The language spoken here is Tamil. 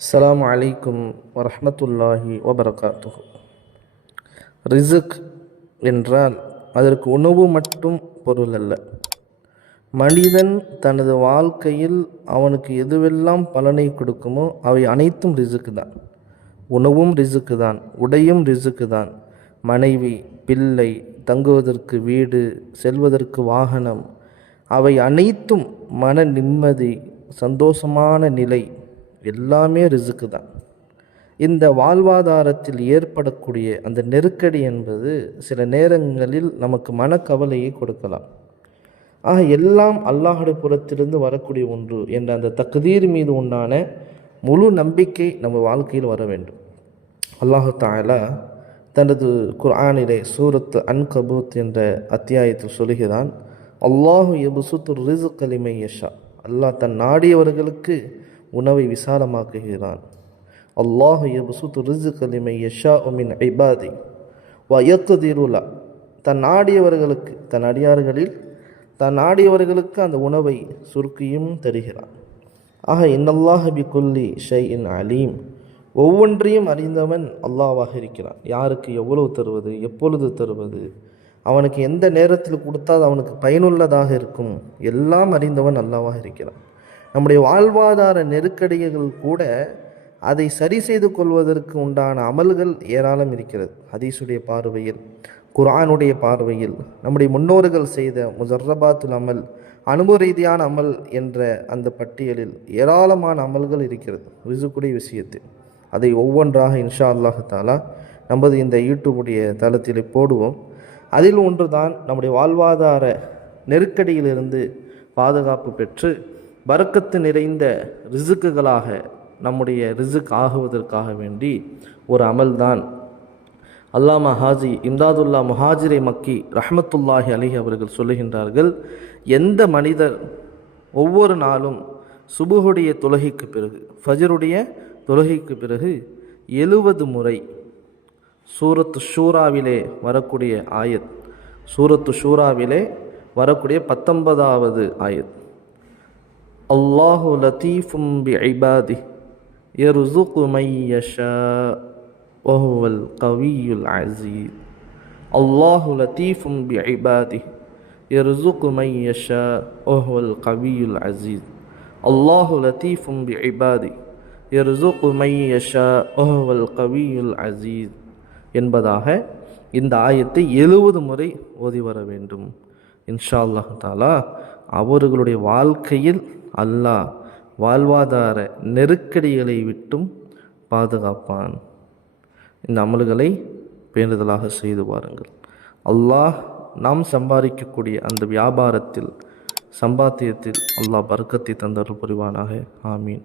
அஸ்ஸலாமு அலைக்கும் வரமத்துல்லாஹி வபரகாத்து ரிசுக் என்றால் அதற்கு உணவு மட்டும் பொருள் அல்ல. மனிதன் தனது வாழ்க்கையில் அவனுக்கு எதுவெல்லாம் பலனை கொடுக்குமோ அவை அனைத்தும் ரிசுக்கு தான். உணவும் ரிசுக்கு தான் உடையும் ரிசுக்கு தான். மனைவி பிள்ளை தங்குவதற்கு வீடு செல்வதற்கு வாகனம் அவை அனைத்தும் மன நிம்மதி சந்தோஷமான நிலை எல்லாமே ரிசுக்கு தான். இந்த வாழ்வாதாரத்தில் ஏற்படக்கூடிய அந்த நெருக்கடி என்பது சில நேரங்களில் நமக்கு மனக்கவலையை கொடுக்கலாம். ஆக எல்லாம் அல்லாஹுடைய புறத்திலிருந்து வரக்கூடிய ஒன்று என்ற அந்த தகுதீர் மீது உண்டான முழு நம்பிக்கை நம்ம வாழ்க்கையில் வர வேண்டும். அல்லாஹு தாலா தனது குர்ஆனிலே சூரத் அன்கபூத் என்ற அத்தியாயத்தில் சொல்கிறான் அல்லாஹு எபுசுத்து ரிசு கலிமை யஷா. அல்லாஹ் தன் நாடியவர்களுக்கு உணவை விசாலமாக்குகிறான். அல்லாஹு எபுசுத்து ரிசு கலிமை யஷா உமின் ஐபாதி வயக்குதிருலா தன் நாடியவர்களுக்கு தன் அடியார்களில் தன் நாடியவர்களுக்கு அந்த உணவை சுருக்கியும் தருகிறான். ஆக இன்னல்லாஹபி குல்லி ஷை இன் அலீம். ஒவ்வொன்றையும் அறிந்தவன் அல்லாவாக இருக்கிறான். யாருக்கு எவ்வளவு தருவது எப்பொழுது தருவது அவனுக்கு எந்த நேரத்தில் கொடுத்தா அது அவனுக்கு பயனுள்ளதாக இருக்கும் எல்லாம் அறிந்தவன் அல்லாவாக இருக்கிறான். நம்முடைய வாழ்வாதார நெருக்கடிகள் கூட அதை சரி செய்து கொள்வதற்கு உண்டான அமல்கள் ஏராளம் இருக்கிறது. ஹதீஸுடைய பார்வையில் குர்ஆனுடைய பார்வையில் நம்முடைய முன்னோர்கள் செய்த முசர்ரபாத்துல் அமல் அனுபவ ரீதியான அமல் என்ற அந்த பட்டியலில் ஏராளமான அமல்கள் இருக்கிறது. ரிசுக்குடைய விஷயத்தில். அதை ஒவ்வொன்றாக இன்ஷா அல்லாஹாலா நமது இந்த யூடியூபுடைய தளத்தில் போடுவோம். அதில் ஒன்று தான் நம்முடைய வாழ்வாதார நெருக்கடியிலிருந்து பாதுகாப்பு பெற்று பறக்கத்து நிறைந்த ரிசுக்குகளாக நம்முடைய ரிசுக் ஆகுவதற்காக வேண்டி ஒரு அமல்தான். அல்லாமா ஹாஜி இம்தாதுல்லா முஹாஜிரை மக்கி ரஹமத்துல்லாஹி அலிஹி அவர்கள் சொல்லுகின்றார்கள் எந்த மனிதர் ஒவ்வொரு நாளும் சுபுகுடைய தொழுகைக்கு பிறகு ஃபஜருடைய தொழுகைக்கு பிறகு எழுவது முறை சூரத்து ஷூராவிலே வரக்கூடிய ஆயத் சூரத்து ஷூராவிலே வரக்கூடிய பத்தொன்பதாவது ஆயத் அல்லாஹு லத்தீஃபும் பி ஐபாதி يرزق من يشاء وهو القوي العزيز الله لطيف بعباده يرزق من يشاء وهو القوي العزيز الله لطيف بعباده இர்சுக் மையஷா ஓஹல் கவியுல் அசீஸ் என்பதாக இந்த ஆயத்தை எழுபது முறை ஓதி வர வேண்டும். இன்ஷா அல்லாஹ் தாலா அவர்களுடைய வாழ்க்கையில் அல்லாஹ் வாழ்வாதார நெருக்கடிகளை விட்டும் பாதுகாப்பான். இந்த அமல்களை பேணுதலாக செய்து பாருங்கள். அல்லாஹ் நாம் சம்பாதிக்கக்கூடிய அந்த வியாபாரத்தில் சம்பாத்தியத்தில் அல்லாஹ் பர்க்கத்தை தந்தல் புரிவானாக. ஆமீன்.